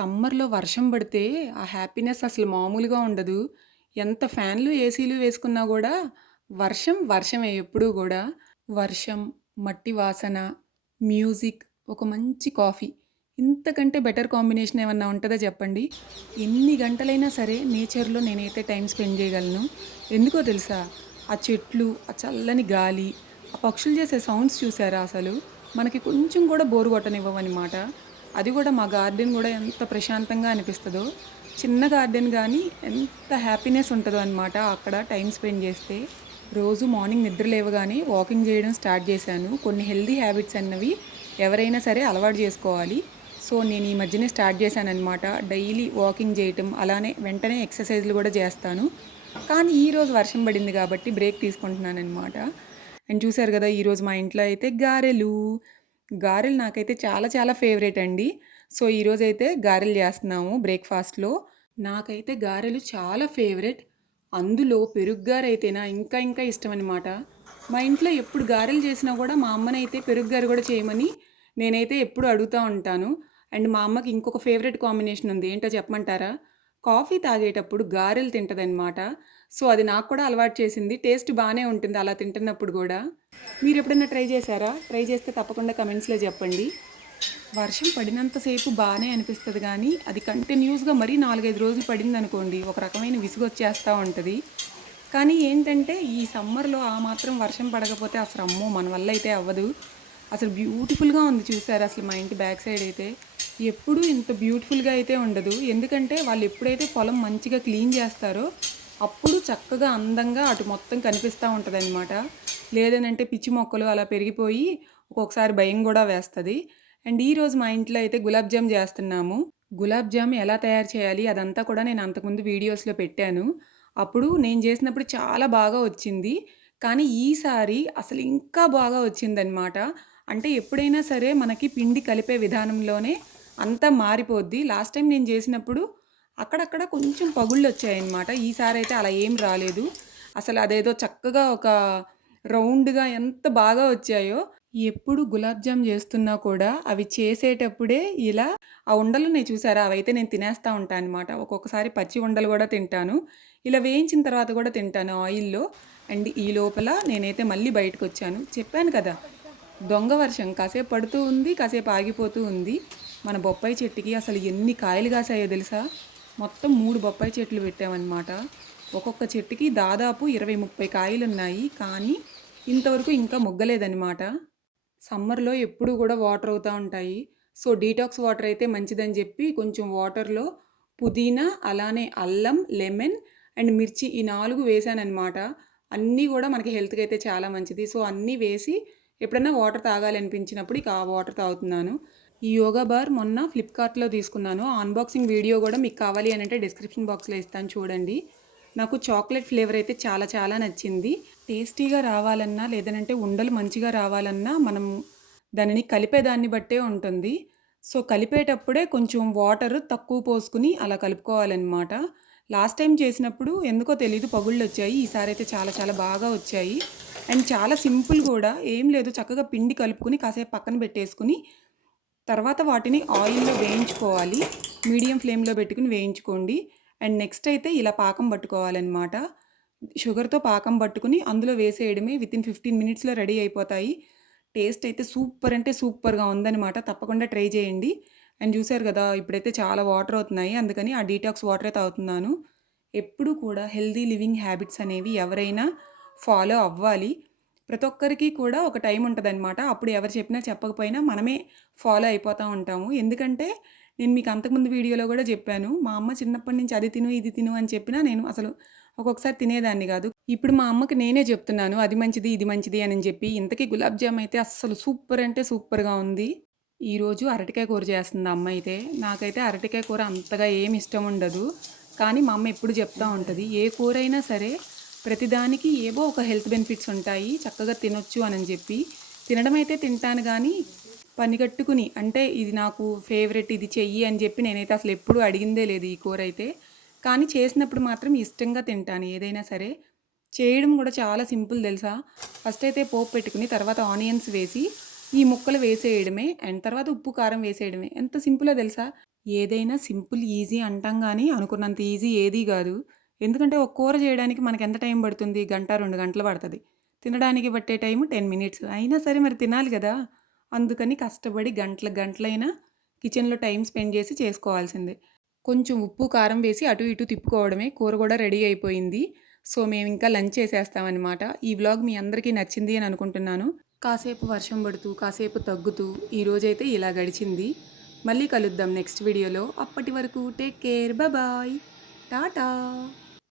సమ్మర్‌లో వర్షం పడితే ఆ హ్యాపీనెస్ అసలు మామూలుగా ఉండదు. ఎంత ఫ్యాన్‌లు, ఏసీలు వేసుకున్నా కూడా వర్షం వర్షమే ఎప్పుడూ కూడా వర్షం, మట్టి వాసన, మ్యూజిక్, ఒక మంచి కాఫీ. ఇంతకంటే బెటర్ కాంబినేషన్ ఏమన్నా ఉంటుందా చెప్పండి? ఎన్ని గంటలైనా సరే నేచర్‌లో నేనైతే టైం స్పెండ్ చేయగలను. ఎందుకో తెలుసా? ఆ చెట్లు, ఆ చల్లని గాలి, ఆ పక్షులు చేసే సౌండ్స్ చూసారా అసలు? మనకి కొంచెం కూడా బోరు కొట్టనివ్వవనమాట. అది కూడా మా గార్డెన్ కూడా ఎంత ప్రశాంతంగా అనిపిస్తుందో చిన్న గార్డెన్ కానీ ఎంత హ్యాపీనెస్ ఉంటుందో అనమాట అక్కడ టైం స్పెండ్ చేస్తే. రోజు మార్నింగ్ నిద్ర లేవగానే వాకింగ్ చేయడం స్టార్ట్ చేశాను. కొన్ని హెల్దీ హ్యాబిట్స్ అన్నవి ఎవరైనా సరే అలవాటు చేసుకోవాలి. సో, నేను ఈ మధ్యనే స్టార్ట్ చేశానమాట డైలీ వాకింగ్ చేయటం, అలానే వెంటనే ఎక్సర్సైజ్‌లు కూడా చేస్తాను. కానీ ఈరోజు వర్షం పడింది కాబట్టి బ్రేక్ తీసుకుంటున్నాను అనమాట అండ్ చూశారు కదా ఈరోజు మా ఇంట్లో అయితే గారెలు. గారెలు నాకైతే చాలా చాలా ఫేవరెట్ అండి. సో, ఈరోజైతే గారెలు చేస్తున్నాము బ్రేక్‌ఫాస్ట్‌లో. నాకైతే గారెలు చాలా ఫేవరెట్. అందులో పెరుగు గారైతేనా ఇంకా ఇంకా ఇష్టమనమాట. మా ఇంట్లో ఎప్పుడు గారెలు చేసినా కూడా మా అమ్మనైతే పెరుగుగారు కూడా చేయమని నేనైతే ఎప్పుడు అడుగుతా ఉంటాను. అండ్ మా అమ్మకి ఇంకొక ఫేవరెట్ కాంబినేషన్ ఉంది. ఏంటో చెప్పమంటారా? కాఫీ తాగేటప్పుడు గారెలు తింటదనమాట. సో, అది నాకు కూడా అలవాటు చేసింది. టేస్ట్ బాగానే ఉంటుంది అలా తింటున్నప్పుడు కూడా మీరు ఎప్పుడైనా ట్రై చేశారా? ట్రై చేస్తే తప్పకుండా కమెంట్స్‌లో చెప్పండి. వర్షం పడినంతసేపు బాగానే అనిపిస్తుంది కానీ అది కంటిన్యూస్‌గా మరీ నాలుగైదు రోజులు పడింది అనుకోండి ఒక రకమైన విసుగొచ్చేస్తా ఉంటుంది కానీ ఏంటంటే, ఈ సమ్మర్‌లో ఆ మాత్రం వర్షం పడకపోతే అసలు అమ్మో! మన వల్ల అయితే అవ్వదు. అసలు బ్యూటిఫుల్‌గా ఉంది చూసారు అసలు మా ఇంటి బ్యాక్ సైడ్ అయితే. ఎప్పుడూ ఇంత బ్యూటిఫుల్‌గా అయితే ఉండదు. ఎందుకంటే, వాళ్ళు ఎప్పుడైతే పొలం మంచిగా క్లీన్ చేస్తారో, అప్పుడు చక్కగా అందంగా అటు మొత్తం కనిపిస్తూ ఉంటదనమాట. లేదనంటే పిచ్చి మొక్కలు అలా పెరిగిపోయి ఒక్కొక్కసారి భయం కూడా వేస్తుంది అండ్ ఈరోజు మా ఇంట్లో అయితే గులాబ్ జామ్ చేస్తున్నాము. గులాబ్ జామ్ ఎలా తయారు చేయాలి అదంతా కూడా నేను అంతకుముందు వీడియోస్‌లో పెట్టాను. అప్పుడు నేను చేసినప్పుడు చాలా బాగా వచ్చింది. కానీ ఈసారి అసలు ఇంకా బాగా వచ్చిందనమాట. అంటే ఎప్పుడైనా సరే మనకి పిండి కలిపే విధానంలోనే అంతా మారిపోద్ది. లాస్ట్ టైం నేను చేసినప్పుడు అక్కడక్కడ కొంచెం పగుళ్ళు వచ్చాయనమాట ఈసారి అయితే అలా ఏం రాలేదు. అసలు అదేదో చక్కగా ఒక రౌండ్‌గా ఎంత బాగా వచ్చాయో. ఎప్పుడు గులాబ్ జామ్ చేస్తున్నా కూడా అవి చేసేటప్పుడే ఇలా ఆ ఉండలున్నాయి చూసారా? అవైతే నేను తినేస్తా ఉంటాను అనమాట. ఒక్కొక్కసారి పచ్చి ఉండలు కూడా తింటాను. ఇలా వేయించిన తర్వాత కూడా తింటాను ఆయిల్‌లో. అండ్ ఈ లోపల నేనైతే మళ్ళీ బయటకొచ్చాను. చెప్పాను కదా! దొంగ వర్షం కాసేపు పడుతూ ఉంది, కాసేపు ఆగిపోతూ ఉంది. మన బొప్పాయి చెట్టుకి అసలు ఎన్ని కాయలు కాసాయో తెలుసా? మొత్తం మూడు బొప్పాయి చెట్లు పెట్టామన్నమాట. ఒక్కొక్క చెట్టుకి దాదాపు 20, 30 కాయలున్నాయి. కానీ ఇంతవరకు ఇంకా మొగ్గలేదనమాట. సమ్మర్‌లో ఎప్పుడూ కూడా వాటర్ అవుతూ ఉంటాయి. సో, డీటాక్స్ వాటర్ అయితే మంచిదని చెప్పి కొంచెం వాటర్‌లో పుదీనా, అలానే అల్లం, లెమన్ అండ్ మిర్చి ఈ నాలుగు వేసానమాట అన్నీ కూడా మనకి హెల్త్కి అయితే చాలా మంచిది. సో, అన్నీ వేసి ఎప్పుడన్నా వాటర్ తాగాలనిపించినప్పుడు ఇక ఆ వాటర్ తాగుతున్నాను. ఈ యోగా బార్ మొన్న ఫ్లిప్‌కార్ట్‌లో తీసుకున్నాను. అన్బాక్సింగ్ వీడియో కూడా మీకు కావాలి అని అంటే డిస్క్రిప్షన్ బాక్స్‌లో ఇస్తాను చూడండి. నాకు చాక్లెట్ ఫ్లేవర్ అయితే చాలా చాలా నచ్చింది. టేస్టీగా రావాలన్నా, లేదనంటే ఉండలు మంచిగా రావాలన్నా మనం దానిని కలిపేదాన్ని బట్టే ఉంటుంది. సో, కలిపేటప్పుడే కొంచెం వాటర్ తక్కువ పోసుకుని అలా కలుపుకోవాలన్నమాట లాస్ట్ టైం చేసినప్పుడు ఎందుకో తెలీదు ఈసారి అయితే చాలా చాలా బాగా వచ్చాయి. అండ్ చాలా సింపుల్ కూడా ఏం లేదు చక్కగా పిండి కలుపుకొని కాసేపు పక్కన పెట్టేసుకొని, తర్వాత వాటిని ఆయిల్‌లో వేయించుకోవాలి. మీడియం ఫ్లేమ్‌లో పెట్టుకొని వేయించుకోండి. అండ్ నెక్స్ట్ అయితే ఇలా పాకం పట్టుకోవాలన్నమాట షుగర్‌తో పాకం పట్టుకొని అందులో వేసేయడమే. వితిన్ 15 మినిట్స్‌లో రెడీ అయిపోతాయి. టేస్ట్ అయితే సూపర్ అంటే సూపర్‌గా ఉందనమాట. తప్పకుండా ట్రై చేయండి. అండ్ చూసారు కదా ఇప్పుడైతే చాలా వాటర్ అవుతున్నాయి. అందుకని ఆ డీటాక్స్ వాటరే తాగుతున్నాను. ఎప్పుడూ కూడా హెల్తీ లివింగ్ హ్యాబిట్స్ అనేవి ఎవరైనా ఫాలో అవ్వాలి. ప్రతి ఒక్కరికి కూడా ఒక టైం ఉంటుందన్నమాట అప్పుడు ఎవరు చెప్పినా చెప్పకపోయినా మనమే ఫాలో అయిపోతూ ఉంటాము. ఎందుకంటే నేను మీకు అంతకుముందు వీడియోలో కూడా చెప్పాను. మా అమ్మ చిన్నప్పటి నుంచి అది తిను, ఇది తిను అని చెప్పినా నేను అసలు ఒక్కొక్కసారి తినేదాన్ని కాదు ఇప్పుడు మా అమ్మకి నేనే చెప్తున్నాను. అది మంచిది, ఇది మంచిది అని చెప్పి. ఇంతకీ గులాబ్ జామ్ అయితే అస్సలు సూపర్ అంటే సూపర్‌గా ఉంది. ఈరోజు అరటికాయ కూర చేస్తుంది అమ్మ అయితే. నాకైతే అరటికాయ కూర అంతగా ఏమి ఇష్టం ఉండదు. కానీ మా అమ్మ ఎప్పుడు చెప్తా ఉంటుంది ఏ కూర అయినా సరే ప్రతిదానికి ఏవో ఒక హెల్త్ బెనిఫిట్స్ ఉంటాయి. చక్కగా తినొచ్చు అని చెప్పి. తినడం అయితే తింటాను కానీ పనిగట్టుకుని అంటే ఇది నాకు ఫేవరెట్ ఇది చెయ్యి అని చెప్పి నేనైతే అసలు ఎప్పుడూ అడిగిందే లేదు ఈ కూర అయితే. కానీ చేసినప్పుడు మాత్రం ఇష్టంగా తింటాను ఏదైనా సరే. చేయడం కూడా చాలా సింపుల్ తెలుసా? ఫస్ట్ అయితే పోపు పెట్టుకుని తర్వాత ఆనియన్స్ వేసి, ఈ ముక్కలు వేసేయడమే. అండ్ తర్వాత ఉప్పు, కారం వేసేయడమే. ఎంత సింపులో తెలుసా? ఏదైనా సింపుల్ ఈజీ అంటాం కానీ అనుకున్నంత ఈజీ ఏదీ కాదు ఎందుకంటే ఒక కూర చేయడానికి మనకి ఎంత టైం పడుతుంది గంట రెండు గంటలు పడుతుంది తినడానికి పట్టే టైం టెన్ మినిట్స్ అయినా సరే మరి తినాలి కదా అందుకని కష్టపడి గంటల గంటలైనా కిచెన్లో టైం స్పెండ్ చేసి చేసుకోవాల్సిందే. కొంచెం ఉప్పు కారం వేసి అటు ఇటు తిప్పుకోవడమే. కూర కూడా రెడీ అయిపోయింది. సో మేము ఇంకా లంచ్ చేసేస్తామన్నమాట. ఈ వ్లాగ్ మీ అందరికీ నచ్చింది అని అనుకుంటున్నాను. కాసేపు వర్షం పడుతూ కాసేపు తగ్గుతూ ఈ రోజైతే ఇలా గడిచింది. మళ్ళీ కలుద్దాం నెక్స్ట్ వీడియోలో. అప్పటి వరకు టేక్ కేర్. బాయ్. టాటా.